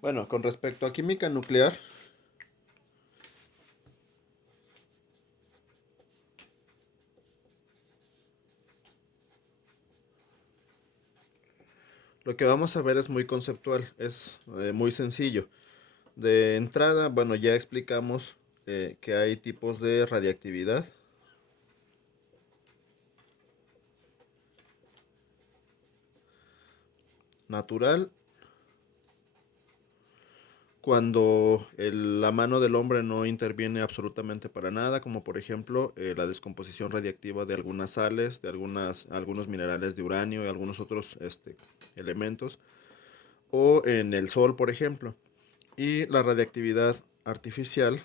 Bueno, con respecto a química nuclear, lo que vamos a ver es muy conceptual, es muy sencillo. De entrada, bueno, ya explicamos que hay tipos de radiactividad. Natural, cuando la mano del hombre no interviene absolutamente para nada, como por ejemplo la descomposición radiactiva de algunas sales, de algunos minerales de uranio y algunos otros elementos, o en el sol, por ejemplo. Y la radiactividad artificial,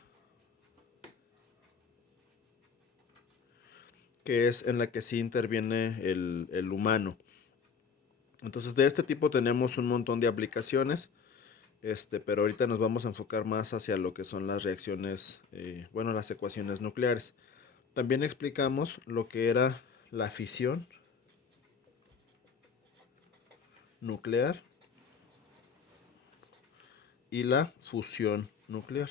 que es en la que sí interviene el humano. Entonces, de este tipo tenemos un montón de aplicaciones, pero ahorita nos vamos a enfocar más hacia lo que son las reacciones, bueno, las ecuaciones nucleares. También explicamos lo que era la fisión nuclear y la fusión nuclear.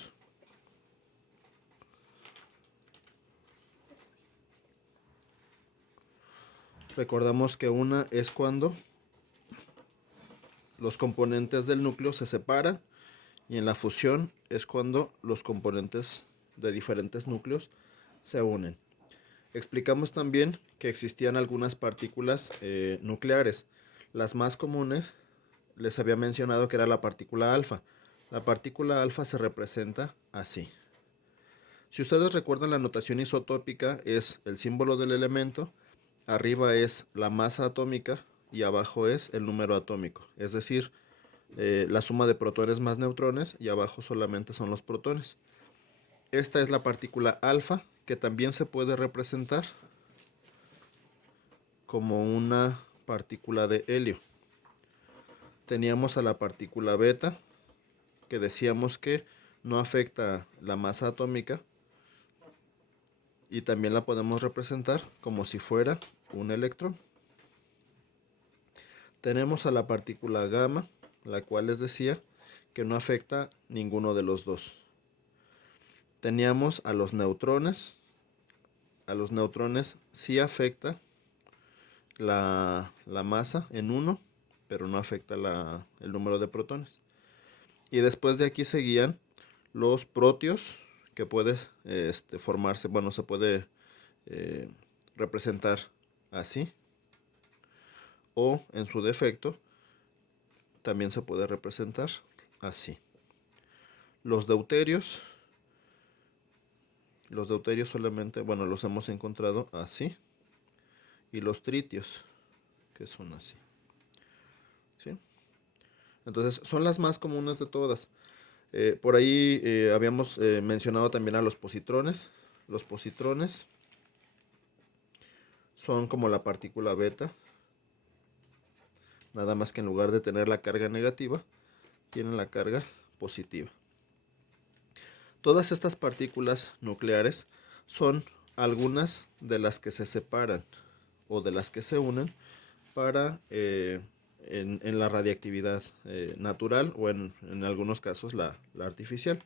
Recordamos que una es cuando los componentes del núcleo se separan y en la fusión es cuando los componentes de diferentes núcleos se unen. Explicamos también que existían algunas partículas nucleares. Las más comunes les había mencionado que era la partícula alfa. La partícula alfa se representa así. Si ustedes recuerdan, la notación isotópica es el símbolo del elemento, arriba es la masa atómica y abajo es el número atómico. Es decir, la suma de protones más neutrones y abajo solamente son los protones. Esta es la partícula alfa, que también se puede representar como una partícula de helio. Teníamos a la partícula beta, que decíamos que no afecta la masa atómica y también la podemos representar como si fuera un electrón. Tenemos a la partícula gamma, la cual les decía que no afecta ninguno de los dos. Teníamos a los neutrones. A los neutrones sí afecta la masa en uno, pero no afecta el número de protones. Y después de aquí seguían los protios, que puede formarse, bueno, se puede eh, representar así, o en su defecto también se puede representar así. Los deuterios, los deuterios solamente, bueno, los hemos encontrado así, y los tritios, que son así, ¿sí? Entonces son las más comunes de todas. Por ahí habíamos mencionado también a los positrones. Los positrones son como la partícula beta, nada más que en lugar de tener la carga negativa, tienen la carga positiva. Todas estas partículas nucleares son algunas de las que se separan o de las que se unen para en la radiactividad natural o en algunos casos la artificial.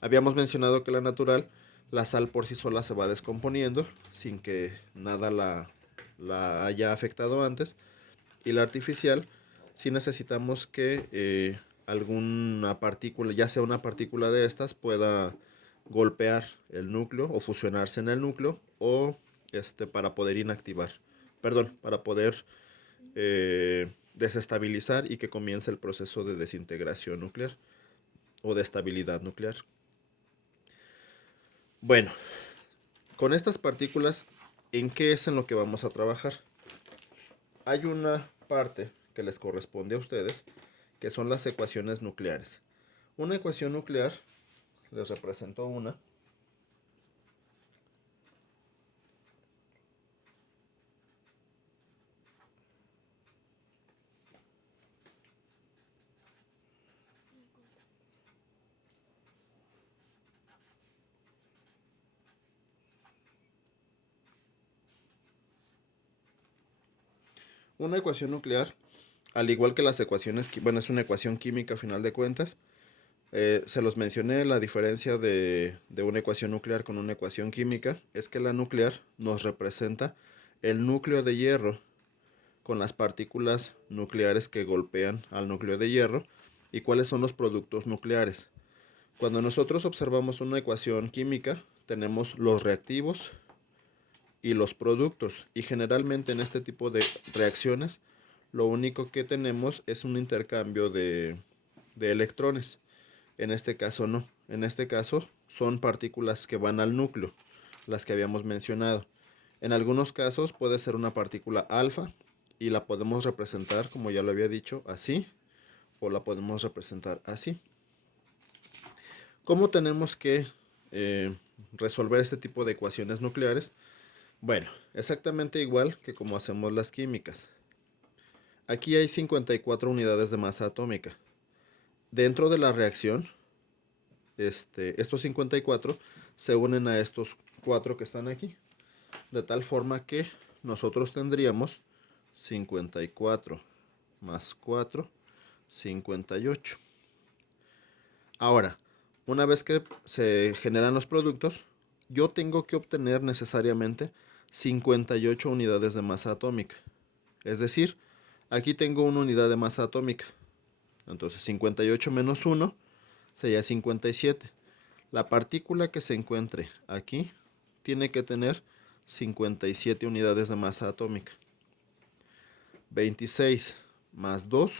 Habíamos mencionado que la natural, la sal por sí sola se va descomponiendo sin que nada la haya afectado antes. Y la artificial, sí necesitamos que alguna partícula, ya sea una partícula de estas, pueda golpear el núcleo o fusionarse en el núcleo o para poder inactivar, perdón, para poder desestabilizar y que comience el proceso de desintegración nuclear o de estabilidad nuclear. Bueno, con estas partículas, ¿en qué es en lo que vamos a trabajar? Hay una parte que les corresponde a ustedes, que son las ecuaciones nucleares. Una ecuación nuclear, les represento una. Una ecuación nuclear Al igual que las ecuaciones, bueno, es una ecuación química a final de cuentas. Se los mencioné, la diferencia de una ecuación nuclear con una ecuación química es que la nuclear nos representa el núcleo de hierro con las partículas nucleares que golpean al núcleo de hierro y cuáles son los productos nucleares. Cuando nosotros observamos una ecuación química, tenemos los reactivos y los productos, y generalmente en este tipo de reacciones lo único que tenemos es un intercambio de electrones. En este caso no, en este caso son partículas que van al núcleo, las que habíamos mencionado. En algunos casos puede ser una partícula alfa y la podemos representar, como ya lo había dicho, así, o la podemos representar así. ¿Cómo tenemos que resolver este tipo de ecuaciones nucleares? Bueno, exactamente igual que como hacemos las químicas. Aquí hay 54 unidades de masa atómica. Dentro de la reacción, estos 54 se unen a estos 4 que están aquí. De tal forma que nosotros tendríamos 54 más 4, 58. Ahora, una vez que se generan los productos, yo tengo que obtener necesariamente 58 unidades de masa atómica. Es decir, aquí tengo una unidad de masa atómica. Entonces 58 menos 1 sería 57. La partícula que se encuentre aquí tiene que tener 57 unidades de masa atómica. 26 más 2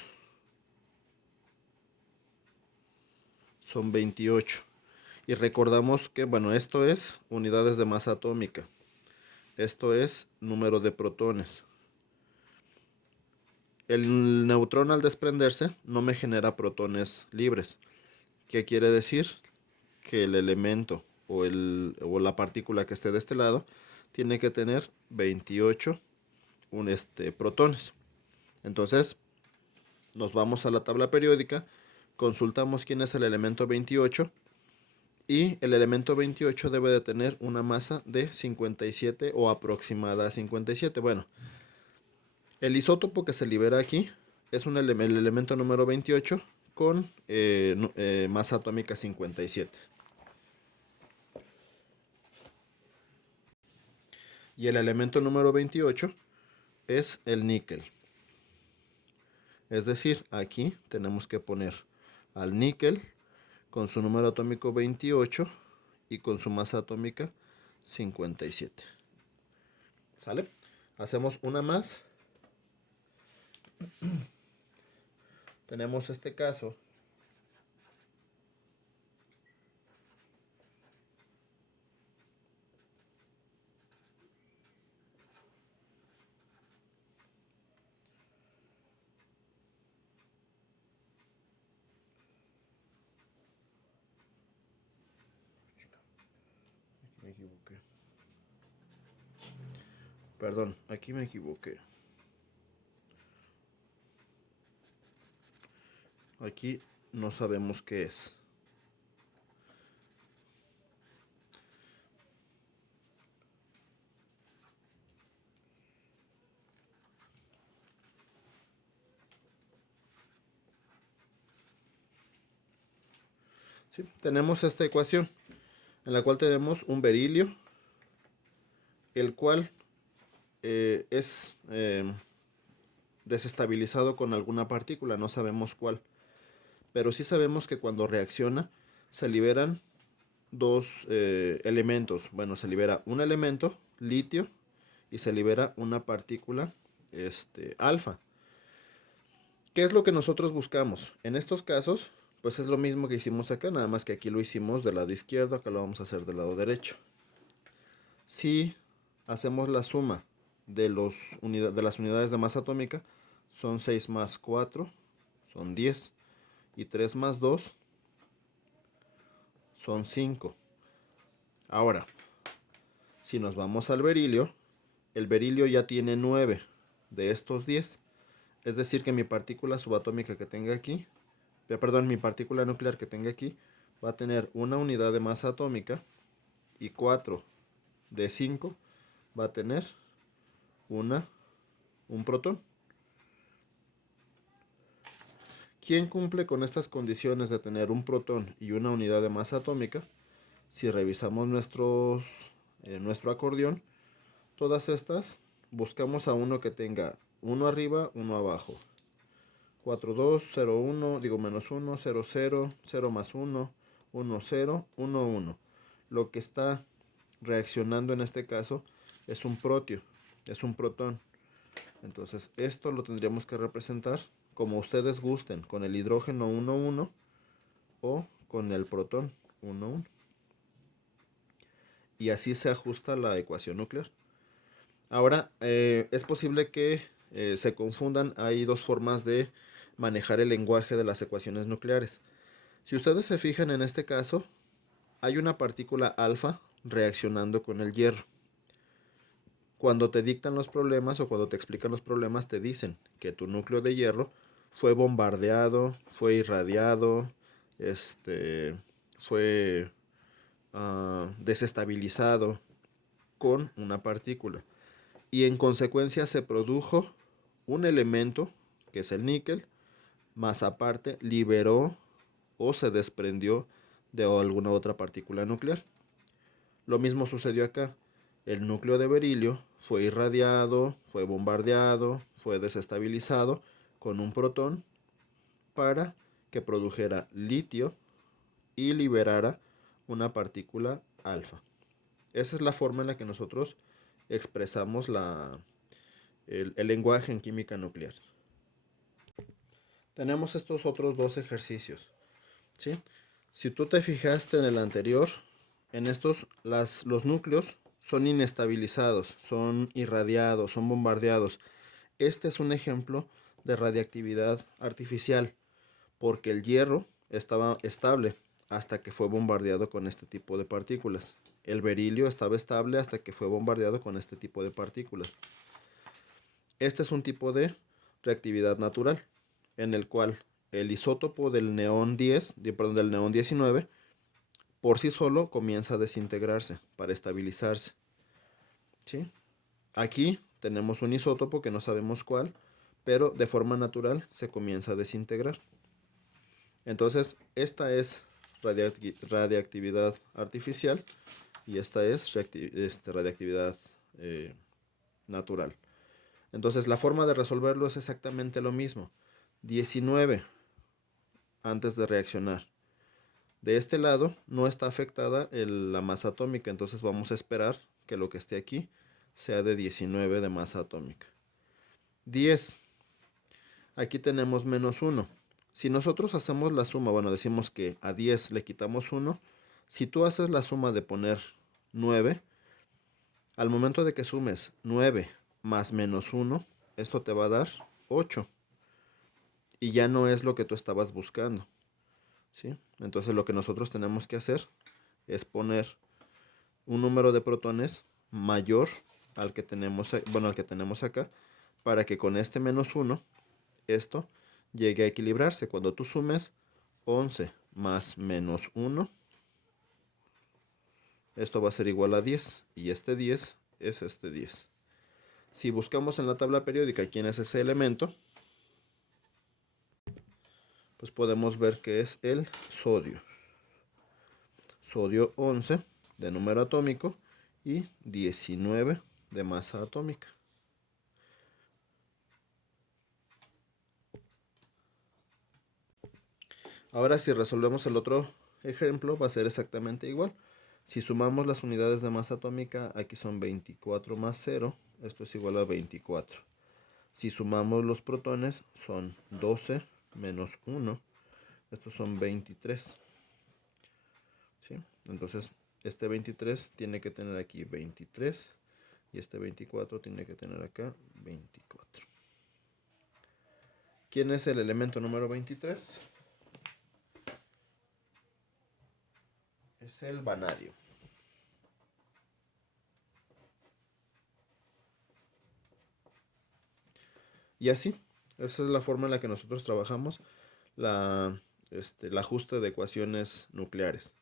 son 28. Y recordamos que, bueno, esto es unidades de masa atómica. Esto es número de protones. El neutrón al desprenderse no me genera protones libres. ¿Qué quiere decir? Que el elemento o la partícula que esté de este lado tiene que tener 28 protones. Entonces, nos vamos a la tabla periódica, consultamos quién es el elemento 28 y el elemento 28 debe de tener una masa de 57 o aproximada a 57. Bueno, el isótopo que se libera aquí es el elemento número 28 con masa atómica 57. Y el elemento número 28 es el níquel. Es decir, aquí tenemos que poner al níquel con su número atómico 28 y con su masa atómica 57. ¿Sale? Hacemos una más. Tenemos este caso. Me equivoqué. Perdón, aquí me equivoqué. Aquí no sabemos qué es. ¿Sí? Tenemos esta ecuación en la cual tenemos un berilio, el cual es desestabilizado con alguna partícula, no sabemos cuál. Pero sí sabemos que cuando reacciona se liberan dos elementos. Bueno, se libera un elemento, litio, y se libera una partícula alfa. ¿Qué es lo que nosotros buscamos? En estos casos, pues es lo mismo que hicimos acá, nada más que aquí lo hicimos del lado izquierdo, acá lo vamos a hacer del lado derecho. Si hacemos la suma de las unidades de masa atómica, son 6 más 4, son 10, y 3 más 2 son 5. Ahora, si nos vamos al berilio, el berilio ya tiene 9 de estos 10. Es decir, que mi partícula subatómica que tenga aquí, mi partícula nuclear que tenga aquí, va a tener una unidad de masa atómica y 4 de 5 va a tener un protón. ¿Quién cumple con estas condiciones de tener un protón y una unidad de masa atómica? Si revisamos nuestro acordeón, todas estas buscamos a uno que tenga uno arriba, uno abajo. 4, 2, 0, 1, digo menos 1, 0, 0, 0 más 1, 1, 0, 1, 1. Lo que está reaccionando en este caso es un protio, es un protón. Entonces esto lo tendríamos que representar como ustedes gusten, con el hidrógeno 1, 1 o con el protón 1, 1. Y así se ajusta la ecuación nuclear. Ahora, es posible que se confundan. Hay dos formas de manejar el lenguaje de las ecuaciones nucleares. Si ustedes se fijan en este caso, hay una partícula alfa reaccionando con el hierro. Cuando te dictan los problemas o cuando te explican los problemas, te dicen que tu núcleo de hierro fue bombardeado, fue irradiado, fue desestabilizado con una partícula. Y en consecuencia se produjo un elemento, que es el níquel, más aparte liberó o se desprendió de alguna otra partícula nuclear. Lo mismo sucedió acá. El núcleo de berilio fue irradiado, fue bombardeado, fue desestabilizado con un protón para que produjera litio y liberara una partícula alfa. Esa es la forma en la que nosotros expresamos el lenguaje en química nuclear. Tenemos estos otros dos ejercicios, ¿sí? Si tú te fijaste en el anterior, en estos los núcleos son inestabilizados, son irradiados, son bombardeados. Este es un ejemplo de radiactividad artificial, porque el hierro estaba estable hasta que fue bombardeado con este tipo de partículas. El berilio estaba estable hasta que fue bombardeado con este tipo de partículas. Este es un tipo de reactividad natural, en el cual el isótopo del neón 10, del neón 19, por sí solo comienza a desintegrarse para estabilizarse. ¿Sí? Aquí tenemos un isótopo que no sabemos cuál, pero de forma natural se comienza a desintegrar. Entonces, esta es radiactividad artificial y esta es radiactividad natural. Entonces, la forma de resolverlo es exactamente lo mismo. 19 antes de reaccionar. De este lado no está afectada la masa atómica, entonces vamos a esperar que lo que esté aquí sea de 19 de masa atómica. 10. Aquí tenemos menos 1. Si nosotros hacemos la suma, bueno, decimos que a 10 le quitamos 1. Si tú haces la suma de poner 9, al momento de que sumes 9 más menos 1, esto te va a dar 8. Y ya no es lo que tú estabas buscando, ¿sí? Entonces lo que nosotros tenemos que hacer es poner un número de protones mayor al que tenemos, al que tenemos acá, para que con este menos 1, esto llegue a equilibrarse. Cuando tú sumes 11 más menos 1, esto va a ser igual a 10, y este 10 es este 10. Si buscamos en la tabla periódica quién es ese elemento, pues podemos ver que es el sodio. Sodio 11 de número atómico y 19 de masa atómica. Ahora, si resolvemos el otro ejemplo, va a ser exactamente igual. Si sumamos las unidades de masa atómica, aquí son 24 más 0, esto es igual a 24. Si sumamos los protones, son 12 menos 1, estos son 23. ¿Sí? Entonces, este 23 tiene que tener aquí 23 y este 24 tiene que tener acá 24. ¿Quién es el elemento número 23? Es el vanadio. Y así, esa es la forma en la que nosotros trabajamos el ajuste de ecuaciones nucleares.